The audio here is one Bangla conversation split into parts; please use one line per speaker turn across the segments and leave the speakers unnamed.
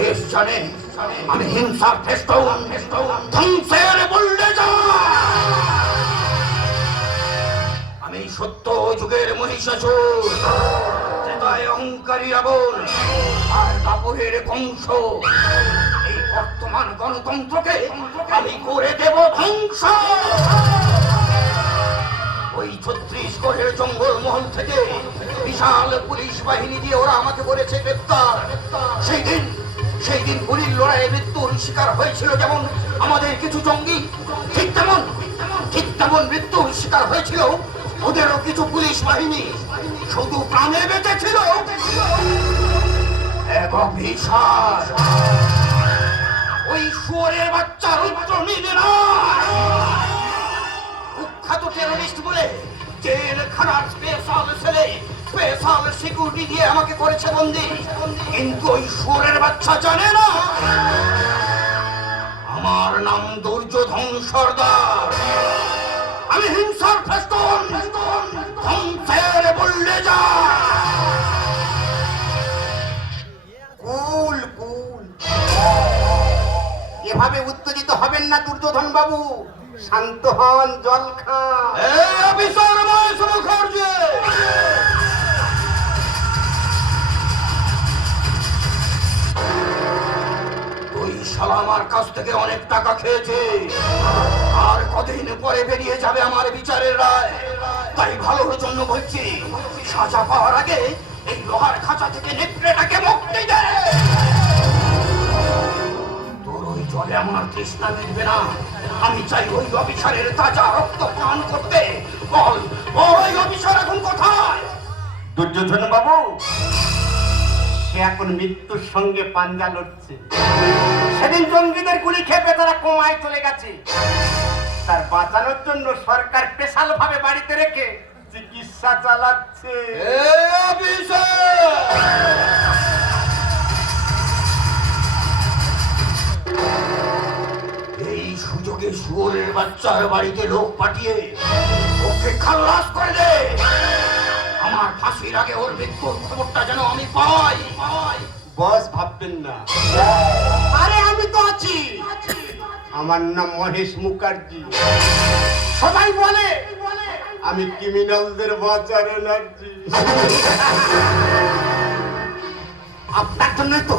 দেশ জানে আমি ফেস্টন ধ্বংসের বললে আমি সত্য যুগের মহিষাসুর ত্রেতায় অহংকারী রাবণ, আর দাপরের কংস এই বর্তমান গণতন্ত্রকে আমি করে দেব ধ্বংস। ওই ছত্রিশ গড়ের জঙ্গল মহল থেকে বিশাল পুলিশ বাহিনী দিয়ে ওরা আমাকে করেছে গ্রেপ্তার। সেই দিন সেই দিন গুলির লড়াইয়ে মৃত্যুর শিকার হয়েছিল যেমন আমাদের কিছু জঙ্গি, ঠিক তেমন ঠিক তেমন মৃত্যুর শিকার হয়েছিল ওদেরও কিছু পুলিশ বাহিনী। শুধু প্রাণে বেঁচে ছিল এক অভিশাপ ওই শুয়োরের বাচ্চা রুদ্র নিবে না কুখ্যাত টেরোরিস্ট বলে জেলখানার স্পেশাল সেলে স্পেশাল সিকিউরিটি দিয়ে আমাকে করেছে বন্দি। কিন্তু ওই সুরের বাচ্চা জানে না। আমার নাম দুর্যোধন সর্দার। আমি হিংসার ফেস্টন, ধ্বংসের বললে যা
কুল কুল। এভাবে উত্তেজিত হবেন না দুর্যোধন বাবু। শান্ত হন, জল খান।
মুখার্জি! শালা আমার কাছ থেকে অনেক টাকা খেয়েছে। আর কদিন পরে বেরিয়ে যাবে আমার বিচারের রায়। তাই ভালোর জন্য বলছি, সাজা পাওয়ার আগে এই লোহার খাঁচা থেকে নেকড়েটাকে মুক্তি দে। তোর ওই জলে আমার তৃষ্ণা মিটবে না। আমি চাই ওই অফিসারের তাজা রক্ত পান করতে। বল ওই অফিসার এখন কোথায়?
দুর্যোধন বাবু এখন মৃত্যুর সঙ্গে পাঞ্জা লড়ছে। সেদিন জঙ্গিদের গুলি খেপে তারা কমায় চলে গেছে। তার বাঁচানোর জন্য সরকার স্পেশাল ভাবে বাড়িতে রেখে চিকিৎসা চালাচ্ছে।
এই সুযোগে শুয়োরের বাচ্চার বাড়িতে লোক পাঠিয়ে ওকে খালাস করে দে। আমার ফাঁসির আগে ওর মৃত্যুর খবরটা যেন আমি পাই। পাই
বস ভাববেন না। আরে আমি তো আছি। আমার নাম মহেশ মুখার্জি। সবাই বলে। আমি ক্রিমিনালদের বাঁচার এনার্জি। আপনার জন্যই তো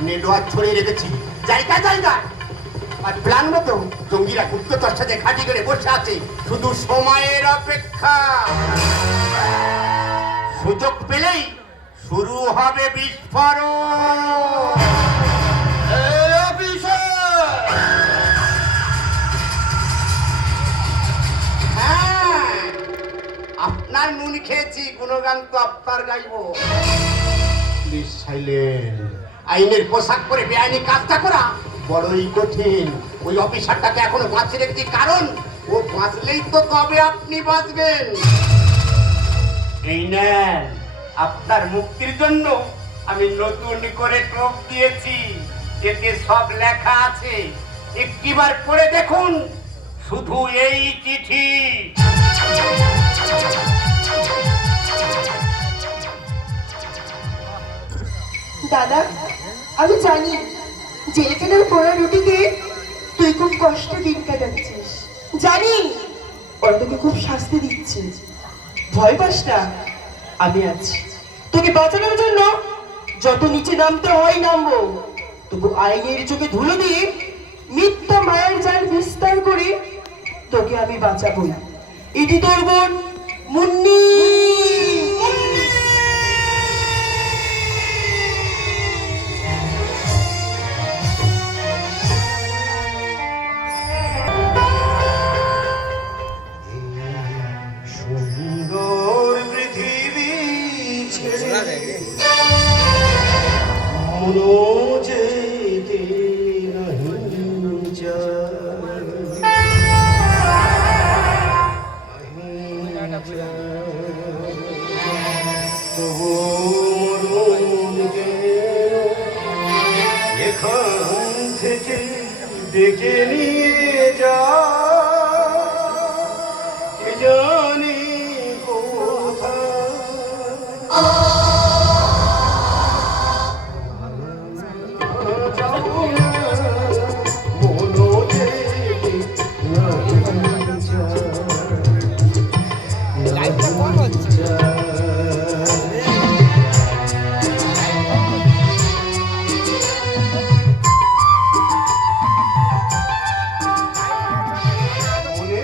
নেটওয়ার্ক ছড়িয়ে রেখেছি। জায়গা জায়গা। আর প্ল্যান মতো জঙ্গিরা গুপ্তচর সাথে খাটি করে বসে আছে। শুধু সময়ের অপেক্ষা। সুযোগ পেলেই শুরু হবে বিস্ফোরণ। হ্যাঁ, আপনার নুন খেয়েছি গুণগান তো আপনার গাইবো। আইনের পোশাক পরে বেআইনি কাজটা করা বড়ই কঠিন। ওই অফিসারটাকে এখনও বাঁচিয়ে রেখেছি কারণ ও বাঁচলেই তো তবে আপনি বাঁচবেন। এই নেন আপনার মুক্তির জন্য আমি নতুন করে টোপ দিয়েছি। এতে সব লেখা আছে। একটিবার পড়ে দেখুন। শুধু এই চিঠি।
দাদা, আমি জানি জেলখানার পোড়া রুটিতে তুই খুব কষ্টে দিন কাটাচ্ছিস। জানি। ওরা তোকে খুব শাস্তি দিচ্ছে ভয় পাস না। আমি আছি। তোকে বাঁচানোর জন্য যত নিচে নামতে হয় নামবো। তবু আইনের চোখে ধুলো দিয়ে মিথ্যা মায়ের জাল বিস্তার করে তোকে আমি বাঁচাবো না। এটি তোর বোন মুন্নি।
মনো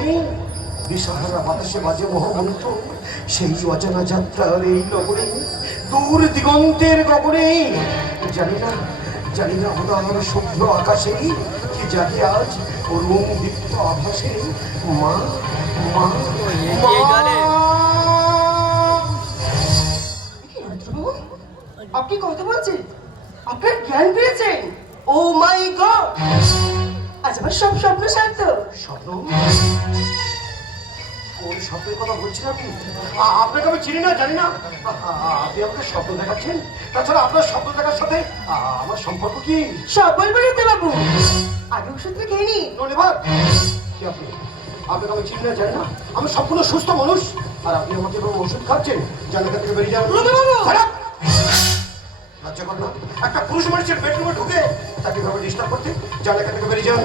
উঠেছে গগনে বাতাসে বাজে মহামন্ত্র সেই অজানা যাত্রার এই লগনে দূর দিগন্তের গগনে। জানি না জানি না উদার শুভ্র আকাশে কি জানি আজ অরুণ দীপ্ত আভাসে। মা মা
আপনি কথা বলছেন? আপনার জ্ঞান পেয়েছেন ও মাই গড! আমার সব স্বপ্ন সার্থ
স্বপ্ন? কোন স্বপ্নের কথা বলছেন আপনি আপনাকে আমি চিনি না জানি না। আপনি আমাকে স্বপ্ন দেখাচ্ছেন। তাছাড়া আপনার স্বপ্ন দেখার সাথে আমার সম্পর্ক কি?
সব বলবেন রুদ্রবাবু আগে ওষুধটা খেয়ে নিন
ধন্যবাদ কি আপনি? আপনাকে আমি চিনি না জানি না। আমি সম্পূর্ণ সুস্থ মানুষ। আর আপনি আমাকে ওষুধ খাচ্ছেন জানাকা থেকে বেরিয়ে যান না। একটা পুরুষ মানুষের বেডরুমে ঢুকে তাকে এভাবে ডিস্টার্ব করতে জানাকা থেকে বেরিয়ে যান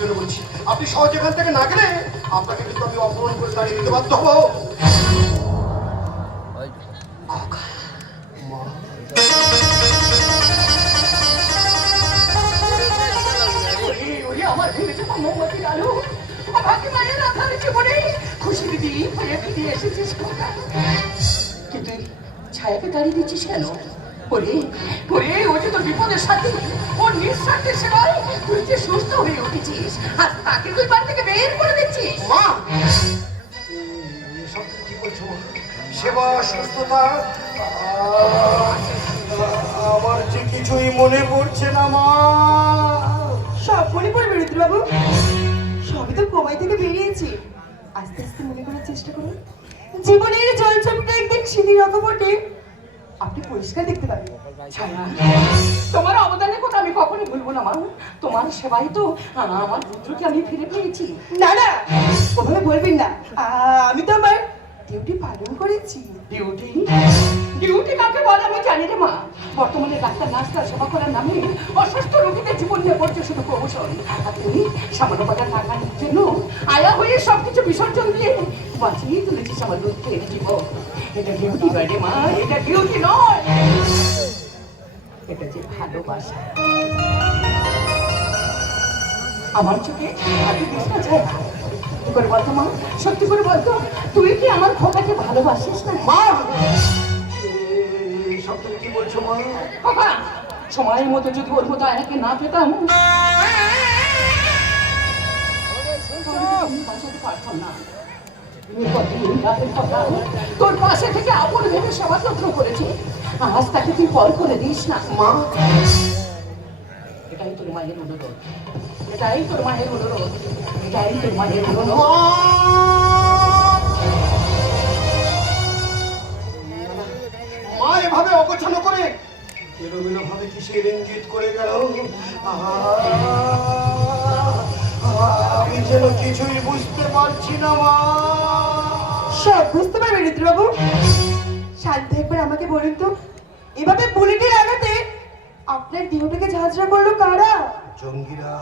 জন্য বলছি, আপনি সহজ এখান থেকে না গেলে আপনাকে কিন্তু আমি অপমান করে দাঁড়িয়ে দিতে বাধ্য হব।
আমার ভেবেছে মোমবাতির আলো আমাকে মায়ের আধার জীবনে খুশির দ্বীপ হয়ে ফিরে এসেছিস। কিন্তু ছায়াকে দাঁড়িয়ে দিচ্ছিস কেন? ওরে ওরে ও যে তোর বিপদের সাথে ওর নিঃস্বার্থের সেবায় তুই যে সুস্থ হয়ে উঠেছিস আর তাকে তুই বাড়ি থেকে বের করে দিচ্ছিস।
মা! এসব কি বলছো? সেবা সুস্থতা? আমার যে কিছুই মনে পড়ছে না মা।
সব মনে পড়বে ঋতুবাবু সবই তো কোমাই থেকে বেরিয়েছি। আস্তে আস্তে মনে করার চেষ্টা করুন। জীবনের জল ছবিটা একদিন সিঁড়ির রকমটে আপনি পরিষ্কার দেখতে পাবেন তোমার অবদানের কথা আমি কখনোই ভুলবো না মা। তোমার সেবাই তো আমার পুত্রকে আমি ফিরে পেয়েছি। না না ওভাবে বলবেন না। আমি তো আমার ডিউটি পালন করেছি। ডিউটি? ডিউটি কাকে বলে আমি জানি রে মা। বর্তমানে ডাক্তার নার্সরা সেবা করার নামে অসুস্থ রোগীদের জীবন নিয়ে পড়ছে শুধু প্রমোশন। আর তুমি সামান্য কথা টাকার জন্য আয়া হয়ে সবকিছু বিসর্জন দিয়ে বাঁচিয়ে আমার দুঃখের জীবন এটা ডিউটি নয় রে মা এটা ডিউটি নয় এটা যে ভালোবাসা আমার চোখে দিস না যায়। সত্যি করে বলতো মা? সত্যি করে বলতো তুই কি আমার খোকাকে ভালোবাসিস না? মা!
এসব তুমি কি বলছো মা?
বাবা সময়ের মতো যদি ওর মতো আয়াকে না পেতাম আমি বাঁচাতে পারতাম না। তোর পাশে থেকে আপন ভেবে সেবা যত্ন করেছি। আজ তাকে তুই পর করে দিস না
মা।
এটাই তোর মায়ের অনুরোধ। এটাই তোর মায়ের অনুরোধ। এটাই তোর মায়ের অনুরোধ।
মা এভাবে অগোছালো করে এলোমেলো ভাবে কিসের করে গেল? আহা, যেন কিছুই বুঝতে পারছি না মা।
সব বুঝতে পারবে রুদ্রবাবু শান্ত একবার আমাকে বলুন তো, এভাবে বুলেটে লাগাতে আপনার দেহটাকে ঝাঁঝরা করল কারা?
জঙ্গিরা।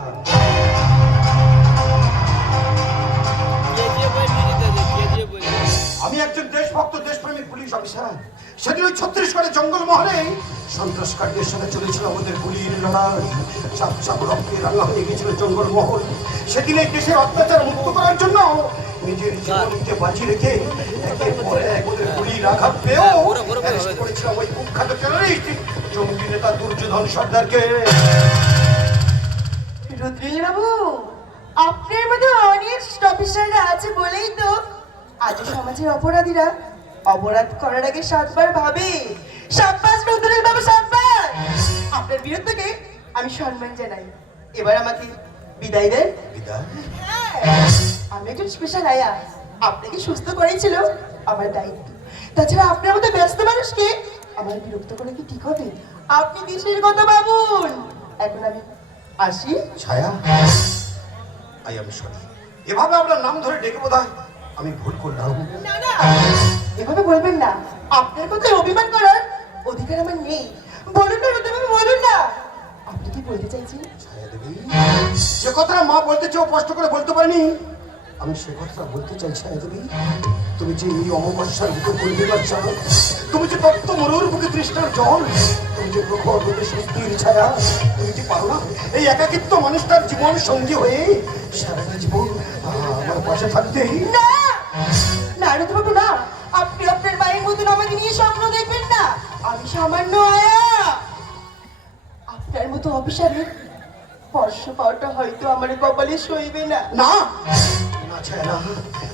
আমি একজন দেশভক্ত দেশপ্রেমিক পুলিশ অফিসার। সেদিন ওই ছত্রিশগড়ের জঙ্গল মহলে সন্ত্রাসকারীদের সাথে চলেছিল আমাদের গুলির লড়াই। চাপ চাপ রক্তে রাঙা হয়ে গেছিল জঙ্গল মহল সেদিন এই দেশের অত্যাচার মুক্ত করার জন্য নিজের জীবনকে বাঁচিয়ে রেখে একের পর এক ওদের গুলির আঘাত পেয়েও arrest করেছিলাম ওই কুখ্যাত টেররিস্ট জঙ্গি নেতা দুর্যোধন সর্দারকে।
রুদ্রেল বাবু আপনার মতো অনেক অফিসাররা আছে বলেই তো আজ সমাজের অপরাধীরা অপরাধ করার আগে সাতবার ভাবে। সাব্বাস রুদ্রেল বাবু সাব্বাস! আপনার বীরত্বকে আমি সম্মান জানাই। এবার আমাকে বিদায় দেন।
বিদায়?
আমি একজন স্পেশাল আয়া। আপনাকে সুস্থ করেই ছিল আমার দায়িত্ব। তাছাড়া আপনার মতো ব্যস্ত মানুষকে আমার বিরক্ত করে কি ঠিক হবে? আপনি দেশের কথা ভাবুন এখন আমি আসি।
ছায়া আই এম সরি। এভাবে আপনার নাম ধরে ডেকে বোধ আমি ভুল করলাম।
না না। এভাবে বলবেন না। আপনার কথা অভিমান করার অধিকার আমার নেই। বলুন না রুদ্রবাবু বলুন না। আপনি কি বলতে চাইছেন?
যে কথাটা মা বলতে চেয়েও কষ্ট করে বলতে পারিনি আমি সে কথাটা বলতে চাই ছায়া দেবী তুমি যে এই অমাবস্যার বুকে পরিবার চাও তুমি যে তপ্ত মরুর বুকে তৃষ্ণার জল তুমি যে প্রখর রোদে স্বস্তির ছায়া তুমি যে পারো না এই একাকিত্ব মানুষটার জীবন সঙ্গী হয়ে সারাটা জীবন আমার পাশে থাকতেই
না! না রুদ্রবাবু না। আপনি আপনার মায়ের মতন আমাকে নিয়ে স্বপ্ন দেখবেন না। আমি সামান্য আয়া। আপনার মতো অফিসারের স্পর্শ পাওয়াটা হয়তো আমার কপালে সইবে না।
না! ছায়া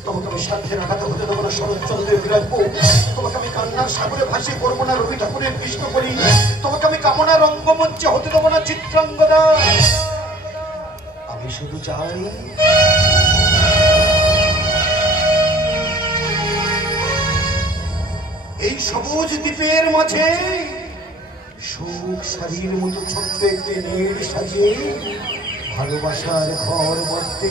তোমাকে আমি সাথে রাখাতে হতে দেবো না শরৎচন্দ্রে তোমাকে আমি কান্নার সাগরে ভাসিয়ে করব না, রবি ঠাকুরের কৃষ্ণ করি তোমাকে আমি কামনা রঙ্গমঞ্চে হতে দেবো না আমি শুধু চাই এই সবুজ দ্বীপের মাঝে সুখ শাড়ির মতো ছোট্ট একটি নীড় সাজিয়ে ভালোবাসার ঘর বাঁধতে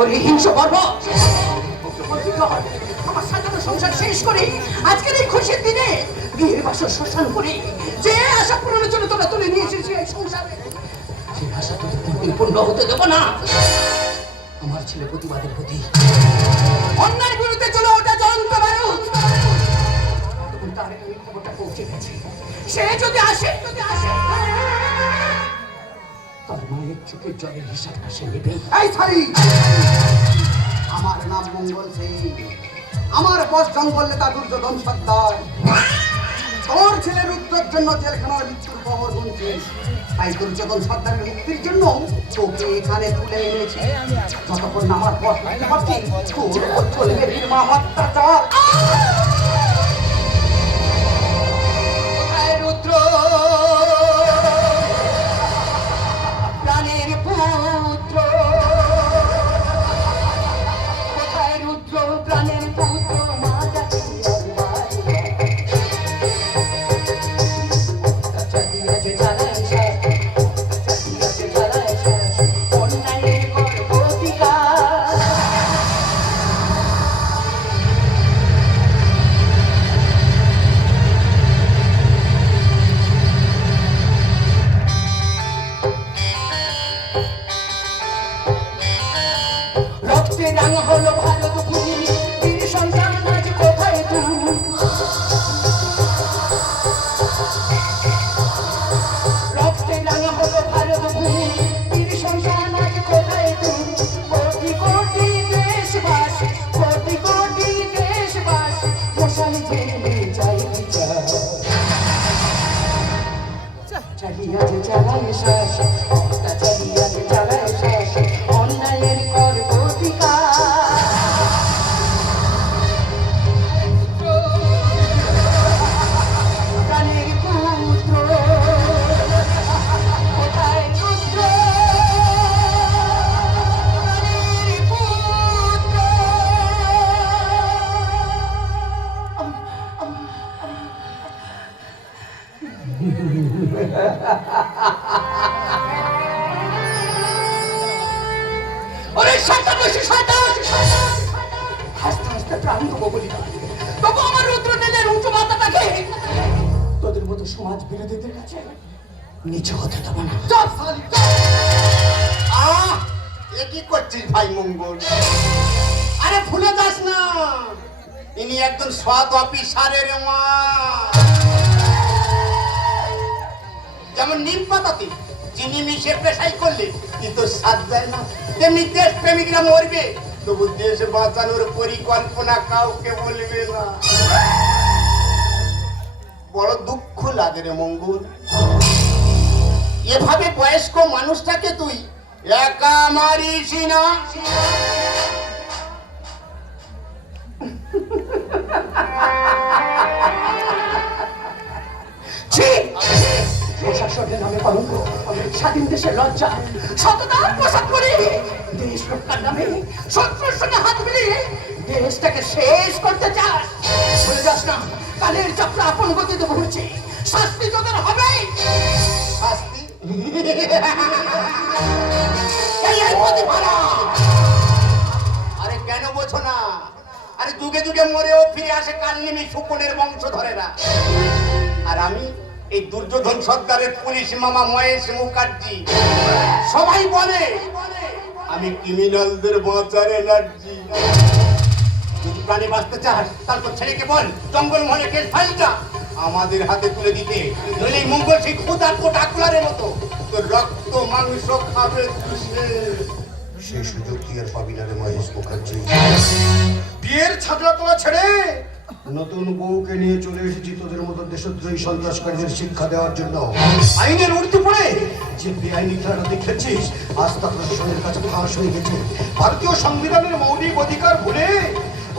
ওই হিংস গর্ব? আমার সাজানো সংসার শেষ করে। আজকের এই খুশির দিনে বিয়ের বাসর শ্মশান করে। যে আশা পূরণের জন্য তোরা তুলে নিয়ে এই সংসারে, সেই আশা তো পূর্ণ হতে দেবো না।
আমার ছেলে প্রতিবাদের প্রতি।
অন্যায় বিরুদ্ধে চলো ওটা জ্বলন্ত
তখন তার খবরটা পৌঁছে গেছে।
সে যদি আসে
চোখের জলের হিসাবটা সে নেবেই
এই ছাড়ি আমার নাম মঙ্গল সিং। আমার বস জঙ্গল নেতা দুর্যোধন সর্দার। তোর ছেলের উত্তর জন্য জেলখানার মৃত্যুর খবর শুনছিস তাই দুর্যোধন সর্দারের মুক্তির জন্য তোকে এখানে তুলে এনেছি। যতক্ষণ আমার বস চলবে নির্মম অত্যাচার 假装你是 কি করছিস ভাই মঙ্গল? আরে ভুলে যাস না। ইনি একজন সৎ অফিসারের মা। যেমন নিম পাতাতে চিনি মিশে পেশাই করলে কিন্তু সাজ যায় না। তেমনি দেশ প্রেমিকরা মরবে, তবু দেশ বাঁচানোর পরিকল্পনা কাউকে বলবে না। বড় দুঃখ লাগে রে মঙ্গল। এভাবে বয়স্ক মানুষটাকে তুই একা মারিস না।
স্বাধীন দেশের লজ্জা। সততার পোশাক পরে দেশ রক্ষার নামে শত্রুর সঙ্গে হাত মিলিয়ে দেশটাকে শেষ করতে চাস। ভুলে যাস না, কালের চাপটা আপন গতিতে ঘুরছে শাস্তি তোদের হবে
শাস্তি? আরে কেন বোঝো না? আরে যুগে যুগে মরেও ফিরে আসে কালনিমি সুপনের বংশ ধরে না আর আমি এই দুর্যোধন সর্দারের পুলিশ মামা মহেশ মুখার্জি। সবাই বলে, আমি ক্রিমিনালদের বাঁচার এনার্জি যদি প্রাণী বাঁচতে চাস, তারপর ছেলেকে বল, জঙ্গল মহলে কেস ফাইলটা আমাদের হাতে তুলে দিতে। নইলে মঙ্গল সেই ক্ষুদার কোটাকুলারের মতো। তোর রক্ত মাংস খাবে চুষে।
সেই সুযোগ তুই আর পাবি না রে মহেশ মুখার্জি?
বিয়ের ছাগলা তোলা ছেড়ে? নতুন বউকে নিয়ে চলে এসেছি তোদের মতো দেশদ্রোহী সন্ত্রাসকারীদের শিক্ষা দেওয়ার জন্য। আইনের উর্দি পড়ে? যে বেআইনি খেলাটা দেখেছিস আজ তা প্রশাসনের কাছে ফাঁস হয়ে গেছে। ভারতীয় সংবিধানের মৌলিক অধিকার ভুলে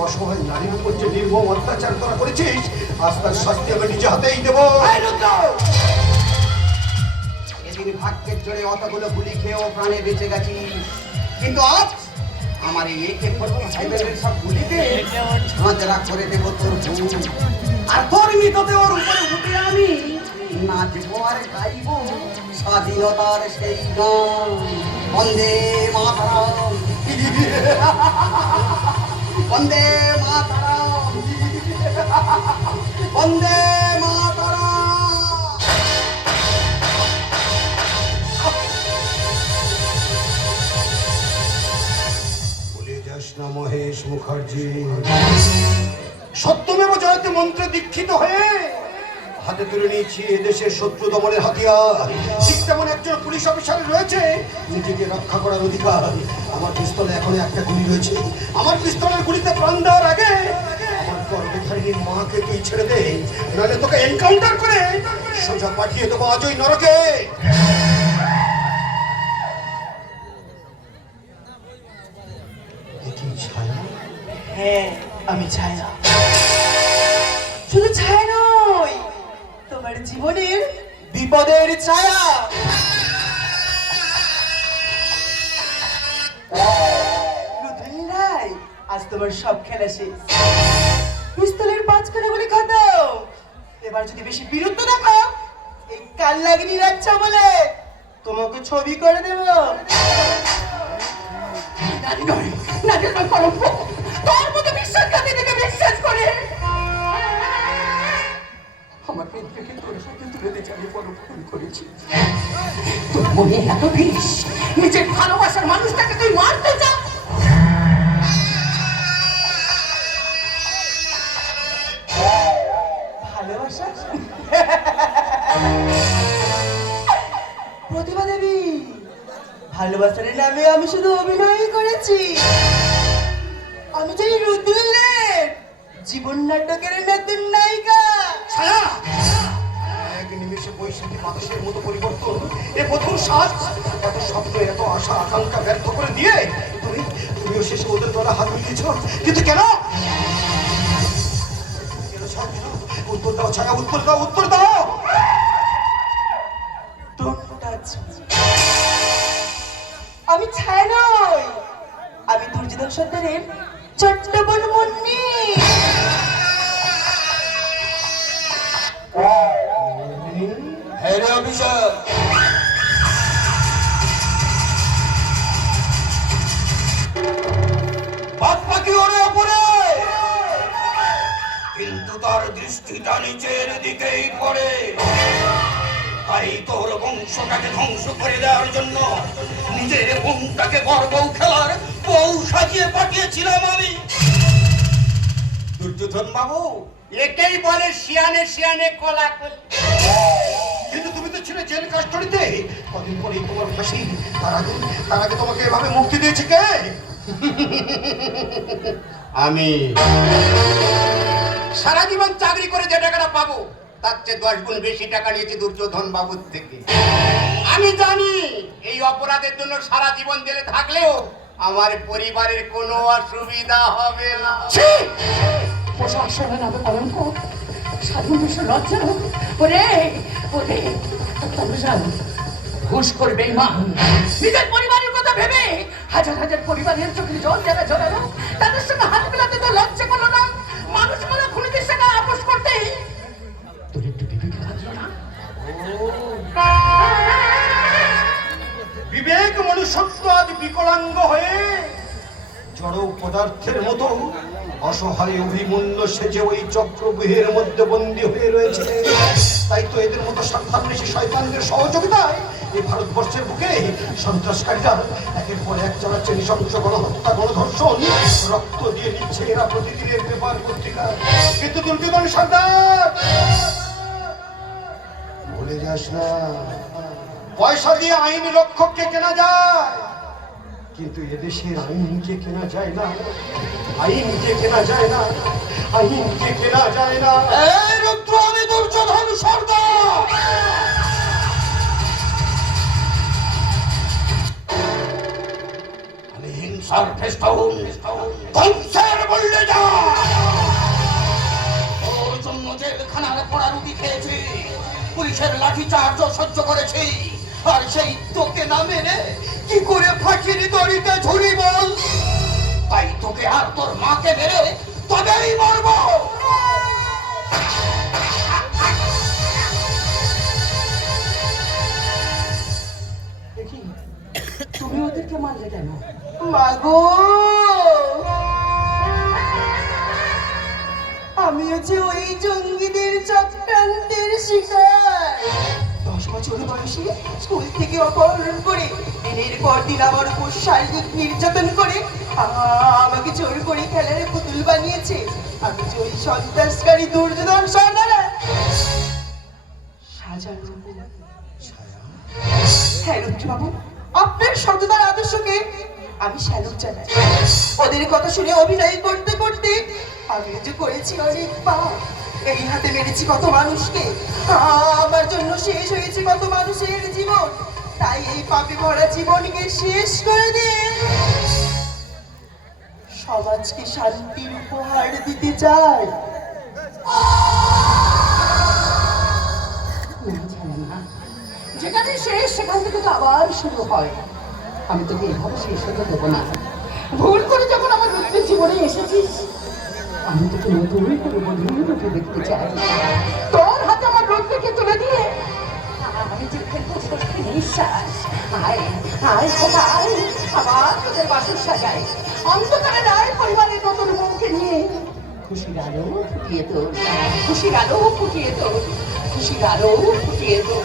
অসহায় নারীর উপর যে নির্মম অত্যাচার করা করেছিস আজ তার শাস্তি আমি নিজে হাতেই দেবো।
এদিন ভাগ্যের জোরে অতগুলো গুলি খেয়েও প্রাণে বেঁচে গেছি কিন্তু আজ আমার এই একে ফোর্টি ফাইভের সব গুলিতে ঝাঁঝরা করে দেবো তোর বউ। আর তোর মৃততে ওর উপরে উঠে আমি নাচবো আর গাইবো স্বাধীনতার সেই গান বন্দে মাতারাম। বন্দে মাতারাম। বন্দে মাতারাম।
মহেশ মুখার্জি। সত্যমেব জয়তে মন্ত্রে দীক্ষিত হয়ে হাতে তুলে নিয়েছি এদেশের শত্রু দমনের হাতিয়ার। ঠিক তেমন একজন পুলিশ অফিসার রয়েছে, নিজেকে রক্ষা করার অধিকার। আমার পিস্তলে এখনও একটা গুলি রয়েছে। আমার পিস্তলের গুলিতে প্রাণ দেওয়ার আগে আমার মাকে তুই ছেড়ে দে, নাহলে তোকে এনকাউন্টার করে সোজা পাঠিয়ে দেবো আজই নরকে।
আমি ছায়া শুধু ছায়া নয় তোমার জীবনের বিপদের ছায়া। আজ তোমার সব খেলা শেষ। পিস্তলের পাঁচ করে বলে খতম এবার যদি বেশি বিরুদ্ধ দেখো, এই কাল লাগনি রাখছ বলে তোমাকে ছবি করে দেবো। নারী নয় নারী নয় তোর মতো বিশ্বাসঘাতী থেকে বিশ্বাস করে। আমার পুত্রকে তোর সাথে তুলে দিয়ে আমি বড় ভুল করেছি। তোর মনে এত বিষ নিজের ভালোবাসার মানুষটাকে তুই মারতে চাও ভালোবাসা? প্রতিভা দেবী ভালোবাসার নামে আমি শুধু অভিনয় করেছি। আমি জানি রুদ্রলের জীবন নাটকের নতুন নায়িকা।
ছায়া এক নিমেষে বৈশাখী বাতাসের মতো পরিবর্তন, এ প্রথম শ্বাস এত স্বপ্ন এত আশা, আকাঙ্ক্ষা ব্যর্থ করে দিয়ে তুমি, তুমিও শেষে ওদের দ্বারা হাত মিলিয়েছ। কিন্তু কেন? কেন কেন? উত্তর দাও, ছায়া, উত্তর দাও উত্তর দাও।
ছোট্ট বোন মুন্নি
হ্যাঁ কিন্তু তার দৃষ্টিটা নিচের দিকেই পড়ে। তাই তোর বংশটাকে ধ্বংস করে দেওয়ার জন্য নিজের বোনটাকে গর্ব খেলার বউ সাজিয়ে পাঠিয়েছিলাম আমি। দুর্যোধন বাবু?
এটাই বলে শিয়ানে শিয়ানে কলা কলি।
কিন্তু তুমি তো ছিলে জেল কাস্টডিতে। কদিন পরেই তোমার ফাঁসি। তার আগে তার আগে তোমাকে এভাবে মুক্তি দিয়েছে কে?
আমি। সারা জীবন চাকরি করে যে টাকাটা পাবো তার চেয়ে দশ গুণ বেশি টাকা নিয়েছি দুর্যোধন বাবুর থেকে। আমি জানি এই অপরাধের জন্য সারা জীবন জেলে থাকলেও আমার পরিবারের কোনো অসুবিধা হবে না।
পোশাক সরে নামে কলঙ্ক স্বাধীন দেশের লজ্জা ওরে ওরে তমসান ঘুষ করবে নিজের পরিবারের কথা ভেবে হাজার হাজার পরিবারের চোখে জল যারা জড়ালো, তাদের সঙ্গে হাত তো লজ্জা করল না। মানুষ মনে খুনিদের সঙ্গে আপোষ করতে তোর বিবেকে লাগল না?
বিবেক মনুষ্যত্ব আজ বিকলাঙ্গ হয়ে জড় পদার্থের মতো অসহায় অভিমূল্য সেজে ওই চক্রবৃহের মধ্যে বন্দী হয়ে রয়েছে। তাই তো এদের মতো স্বার্থান্বেষী শয়তানদের সহযোগিতায় এই ভারতবর্ষের বুকে সন্ত্রাসকারীরা একের পর এক চালাচ্ছে নৃশংস গণহত্যা, গণধর্ষণ, রক্ত দিয়ে নিচ্ছে এরা প্রতিদিনের পেপার পত্রিকা। কিন্তু দুর্যোধন সর্দার ভুলে যাস না। পয়সা দিয়ে আইন রক্ষককে কেনা যায়। কিন্তু এদেশের আইনকে কেনা যায় না। আইনকে কেনা যায় না। আইনকে কেনা যায় না।
পুলিশের লাঠি চার্জ সহ্য করেছি। আর সেই তোকে না মেরে কি করে ফাঁকির দড়িতে ঝুড়ি বল? তাই তোকে আর তোর মাকে মেরে তবেই মরবো।
তুমি ওদেরকে মারলে কেন?
মাগো আমি হচ্ছে ওই জঙ্গিদের চক্রান্তের শিকার। বছর বয়সে স্কুল থেকে অপহরণ করে দিনের পর দিন আমার উপর শারীরিক নির্যাতন করে। আমাকে জোর করে খেলার পুতুল বানিয়েছে। আমি যে ওই সন্ত্রাসকারী দুর্যোধন সর্দারা হ্যাঁ আমি স্যালুট জানাই। ওদের কথা শুনে অভিনয় করতে করতে আমি যে করেছি অনেক পাপ। এই হাতে মেরেছি কত মানুষকে। আমার জন্য শেষ হয়েছে কত মানুষের জীবন। তাই এই পাপে ভরা জীবনকে শেষ করে দিয়ে সমাজকে শান্তির উপহার দিতে
না, যেখানে শেষ সেখান থেকে তো আবার শুরু হয়। আমি তোকে এভাবে শেষ হতে দেবো না। ভুল করে যখন আমার রুদ্রের জীবনে এসেছিস আমি তোকে নতুন করে বদলে রূপে দেখতে চাই। তোর হাতে আমার রুদ্রকে তুলে দিয়ে আমি যে ফেলব স্বস্তি নিঃশ্বাস। আয় আয় খোকা আবার তোদের বাসর সাজাই। অন্ধকারে রায় পরিবারের নতুন বউকে নিয়ে। খুশির আলো ফুটিয়ে তোর। খুশির আলো ফুটিয়ে তোর। খুশির আলো ফুটিয়ে তোর।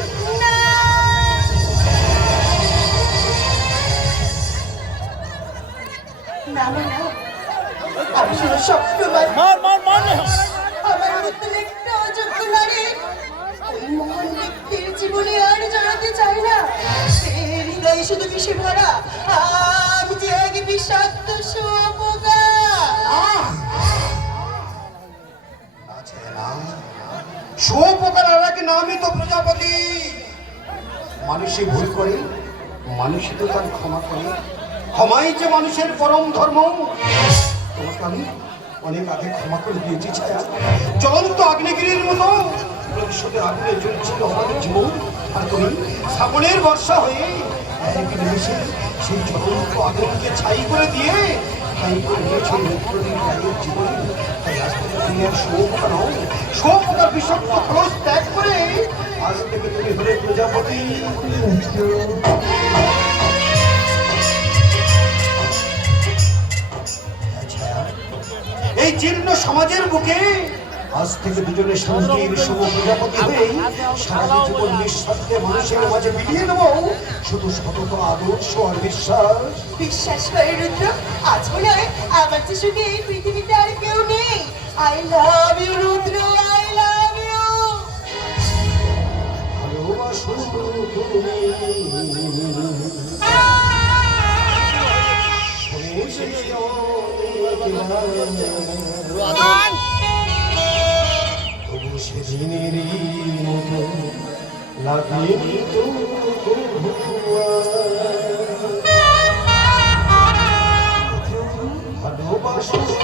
শুধু বিষে ভরা? আমি যে এক বিষাক্ত
নাম শুয়োপোকার আর এক নামই তো প্রজাপতি। মানুষই ভুল করে, মানুষই তো তার ক্ষমা করে। ক্ষমাই যে মানুষের পরম ধর্ম। তোমাকে আমি অনেক আগে ক্ষমা করে দিয়েছি, ছায়া। জ্বলন্ত আগ্নেয়গিরির মতো ভবিষ্যতে আগুনে জ্বলছিল আমাদের জীবন। আর তুমি শ্রাবণের বর্ষা হয়ে সেই জ্বলন্ত আগুনকে ছাই করে দিয়ে ছাই করে দিয়েছে তাই আজ থেকে তুমি আর শোকটা নও শোকটার বিষাক্ত ত্যাগ করে আজ থেকে এই জীর্ণ সমাজের বুকে আজ থেকে দুজনে শান্তির শুভ প্রজাপতি হয়ে সারা জীবন নিঃস্বার্থে মানুষের মাঝে বিলিয়ে দেবো শুধু সতত আদর্শ আর বিশ্বাস।
বিশ্বাস করে রুদ্র। আজ মনে হয় আমার যে সুখে এই পৃথিবীতে আর কেউ নেই। I love you Rudra I love you
ভালোবাসো তুমি। অনেকবার। মতো লাগেনি তো ভালোবাসো